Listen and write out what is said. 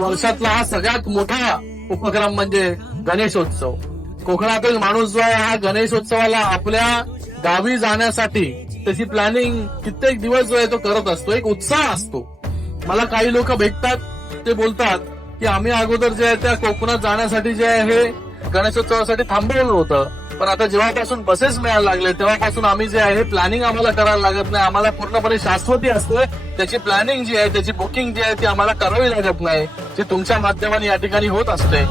वर्षातला हा सगळ्यात मोठा उपक्रम म्हणजे गणेशोत्सव. कोकणातील माणूस जो आहे हा गणेशोत्सवाला आपल्या गावी जाण्यासाठी त्याची प्लॅनिंग कित्येक दिवस जो आहे तो करत असतो. एक उत्साह असतो. मला काही लोक भेटतात ते बोलतात की आम्ही अगोदर जे आहे त्या कोकणात जाण्यासाठी जे आहे हे गणेशोत्सवासाठी थांबवलं होतं. पण आता जेव्हापासून बसेस मिळायला लागले तेव्हापासून आम्ही जे आहे प्लॅनिंग आम्हाला करायला लागत नाही. आम्हाला पूर्णपणे शाश्वती असतोय. त्याची प्लॅनिंग जी आहे त्याची बुकिंग जी आहे ती आम्हाला करावी लागत नाही. जी तुमच्या माध्यमाने या ठिकाणी होत असते.